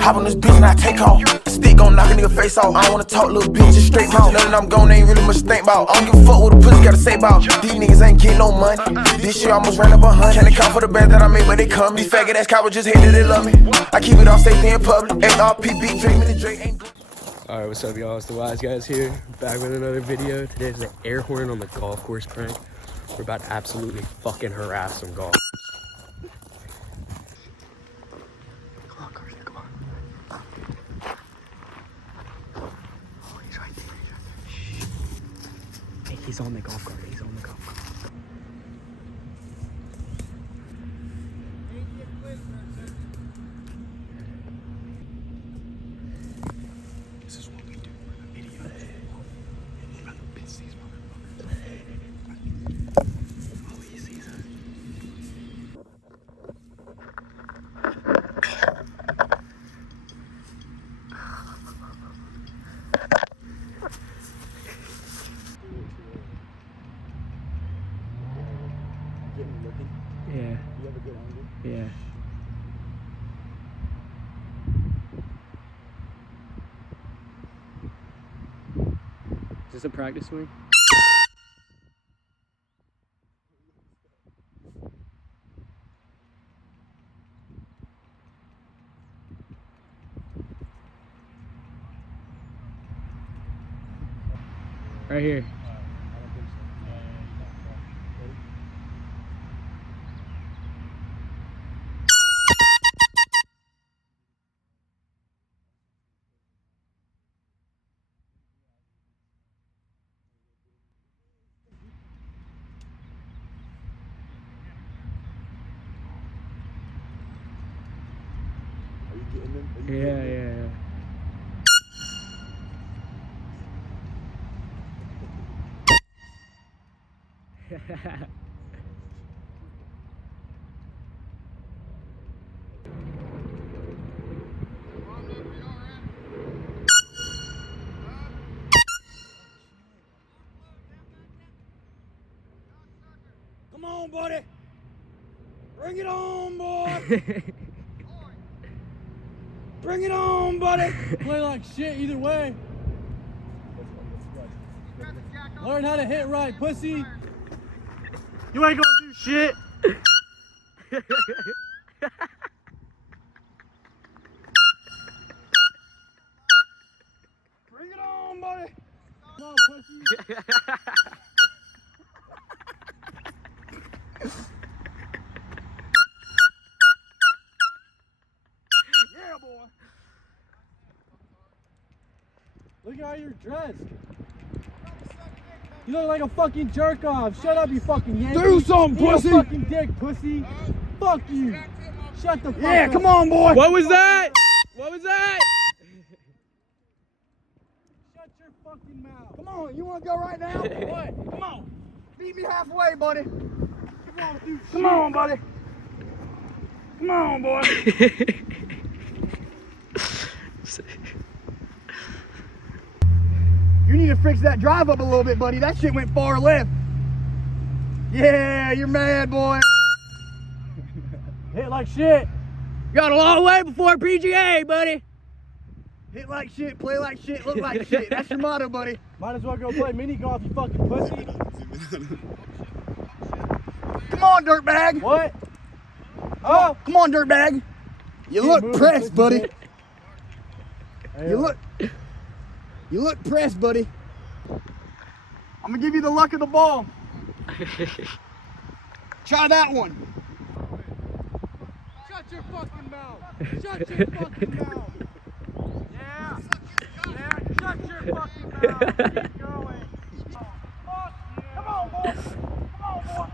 Hop on this bitch and I take off. Stick gon' knock a nigga face off. I don't wanna talk, little bitch, just straight mouth. Nothing I'm gone, ain't really much to think about. I don't give a fuck what a pussy gotta say about. These niggas ain't getting no money. This year I almost ran up 100. Can't account for the bad that I made, but they come. These faggot ass cowards just hate that they love me. I keep it all safety in public. ARP, big Drake, mini Drake ain't good. Alright, what's up, y'all? It's the Wise Guys here, back with another video. Today's the air horn on the golf course prank. We're about to absolutely fucking harass some golf. Come on, Carson, come on. Oh, he's right there, Shh. Hey, he's on the golf cart, he's on the golf cart. This is what we do for the video. We're about to piss these motherfuckers. Oh, he sees us. Yeah. You have a good angle? Yeah. Is this a practice swing? Right here. Yeah. Come on, buddy. Bring it on, boy. Bring it on, buddy. Play like shit either way. Learn how to hit right, pussy. You ain't gonna do shit. Bring it on, buddy. Come on, pussy. Yeah, boy. Look how you're dressed. You look like a fucking jerk off. Shut up, you fucking Yankee. Do something, pussy. Eat a fucking dick, pussy. Fuck you. Shut the fuck up. Yeah, come on, boy. What was that? What was that? Shut your fucking mouth. Come on, you want to go right now? What? Come on. Beat me halfway, buddy. Come on, buddy. Come on, boy. You need to fix that drive up a little bit, buddy. That shit went far left. Yeah, you're mad, boy. Hit like shit. Got a long way before PGA, buddy. Hit like shit, play like shit, look like shit. That's your motto, buddy. Might as well go play mini golf, you fucking pussy. Come on, dirtbag. What? Oh, come on, dirtbag. You look pressed, buddy. You look pressed, buddy. I'm gonna give you the luck of the ball. Try that one. Shut your fucking mouth. Shut your fucking mouth. Yeah. Shut your fucking mouth. Keep going. Come on, boy. Come on, boy.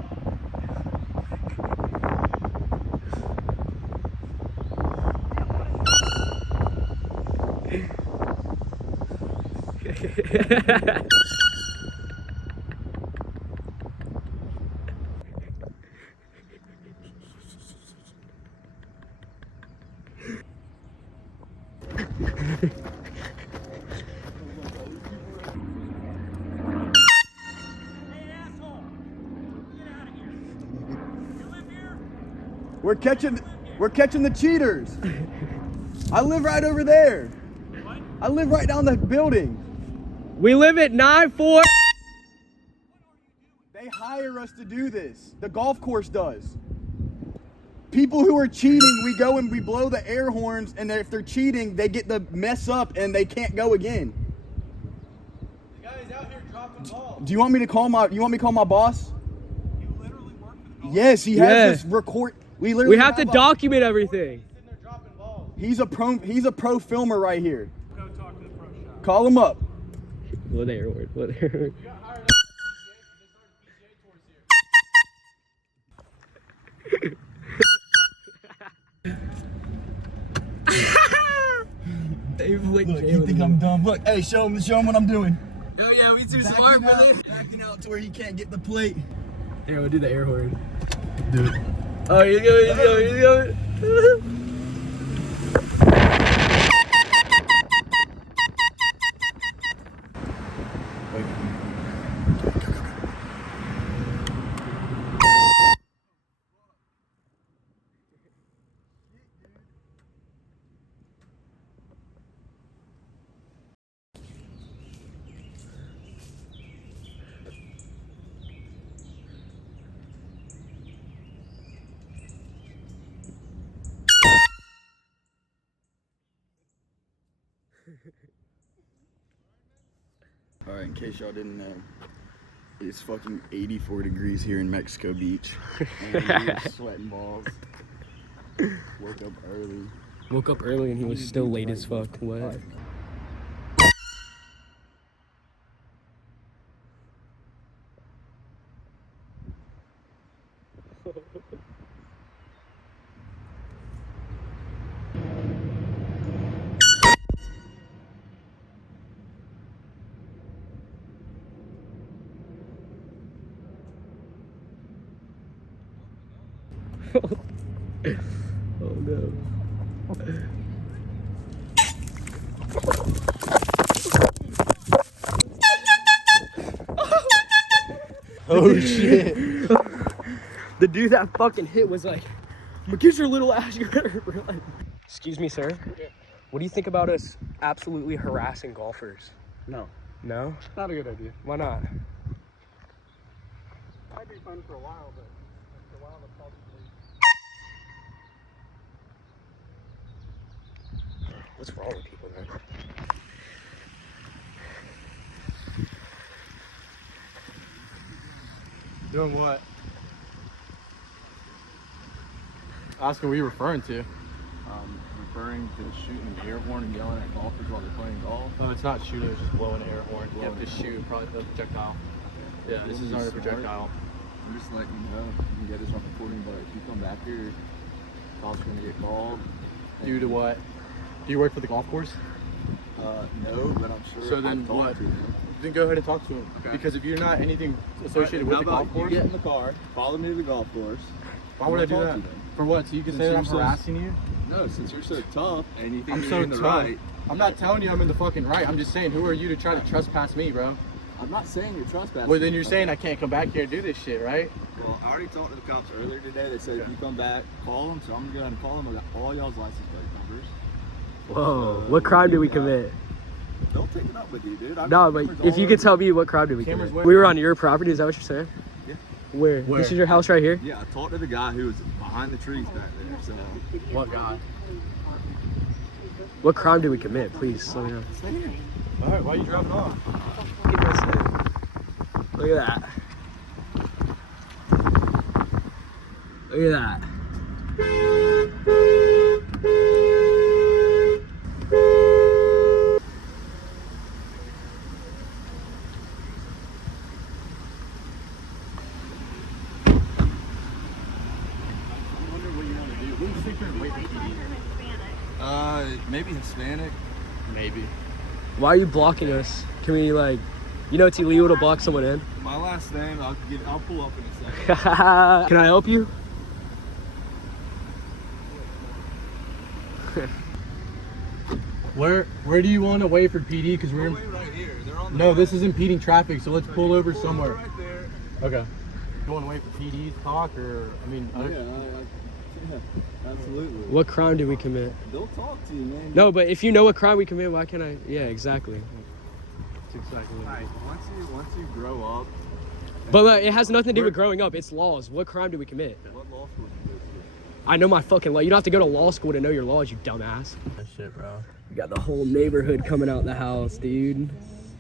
We're catching the cheaters. I live right over there. What? I live right down the building. We live at 9-4. They hire us to do this. The golf course does. People who are cheating, we go and we blow the air horns, and if they're cheating, they get the mess up and they can't go again. The guy's out here dropping balls. Do you want me to call my boss? You literally work for the golf. Yes, he has this record. We literally We have to document everything. Sitting there dropping balls. He's a pro filmer right here. Go talk to the pro shop. Call him up. What air horn? What air horn? You got hired up for PGA because they started PGA tours here. Look, you think I'm dumb? Look, hey, show him what I'm doing. Oh yeah, we too Backing out to where he can't get the plate. Here, we'll do the air horn. Do it. Oh, he's going. Alright, in case y'all didn't know, it's fucking 84 degrees here in Mexico Beach. And we're sweating balls. Woke up early. Woke up early and he was still late as fuck. What? Oh no. Oh shit. The dude that fucking hit was like, get your little ass, you better run. Excuse me, sir. Yeah. What do you think about us absolutely harassing golfers? No. No? Not a good idea. Why not? Might be fun for a while, but after a while they'll probably What's wrong with people, man? Doing what? Asking what you're referring to. Referring to shooting an air horn and yelling at golfers while they're playing golf. No, it's not shooting, it's just blowing an air horn. You have to shoot probably the projectile. Yeah, this is not a projectile. I'm just letting you know, you can get this on recording, but if you come back here, cops are gonna get called. Due to what? Do you work for the golf course? No, but I'm sure. So then I've talked what? to him. Then go ahead and talk to him. Okay. Because if you're not anything associated with the golf course, You get in the car, follow me to the golf course. why would I do Talk that? to them. For what? So you can Since say that you're I'm so- harassing you? No, since you're so tough and you think I'm you're so in the tough. right. I'm not telling you I'm in the fucking right. I'm just saying, who are you to try to trespass me, bro? I'm not saying you're trespassing. Well, then you're saying I can't come back here and do this shit, right? Well, I already talked to the cops earlier today. They said if you come back, call them. So I'm gonna go ahead and call them. I got all y'all's license plate numbers. Whoa, what crime did we commit? They'll take it up with you, dude. No, but if you could tell me what crime did we Cameras commit? where? We were on your property, is that what you're saying? Yeah. Where? Where? This is your house right here? Yeah, I talked to the guy who was behind the trees back there. So What guy? What crime did we commit? Please, let me know. stay here. All right, why are you driving off? Look at that. Look at that. I wonder what you want to do. We'll just sit here and wait for PD. Maybe Hispanic. Maybe. Why are you blocking us? Can we like, you know it's illegal to block someone in? My last name, I'll pull up in a second. Can I help you? Where do you want to wait for PD? Because we're in... Wait right here. They're on the No, right. this is impeding traffic, so let's pull over somewhere. Right there. Okay. You want to wait for PD to talk, or I mean, Yeah, other... I Absolutely. What crime did we commit? They'll talk to you, man. No, but if you know what crime we commit, why can't I? Yeah, exactly. That's exactly what once you grow up. But it has nothing to do with growing up. It's laws. What crime did we commit? What law school did you go to? I know my fucking law. You don't have to go to law school to know your laws, you dumbass. That shit, bro. You got the whole neighborhood coming out the house, dude.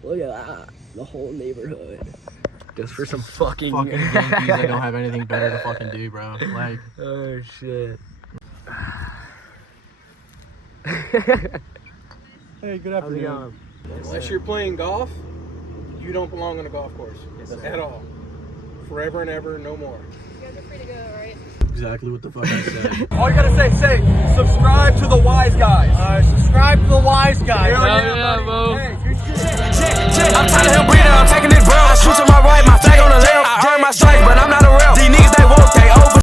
Look at that. The whole neighborhood. Just for some fucking Yankees that don't have anything better to fucking do, bro. Like, oh shit. Hey, good How's it going? Unless you're playing golf, you don't belong on a golf course at all. Forever and ever, no more. You guys are free to go, right? exactly what the fuck I said. All you gotta say, subscribe to the wise guys. Subscribe to the wise guys. Hell yeah, bro. Hey, good shit. I'm tired of him breathing, I'm taking this bro. I switch to my right, my flag on the left. I earned my stripes, but I'm not a rep.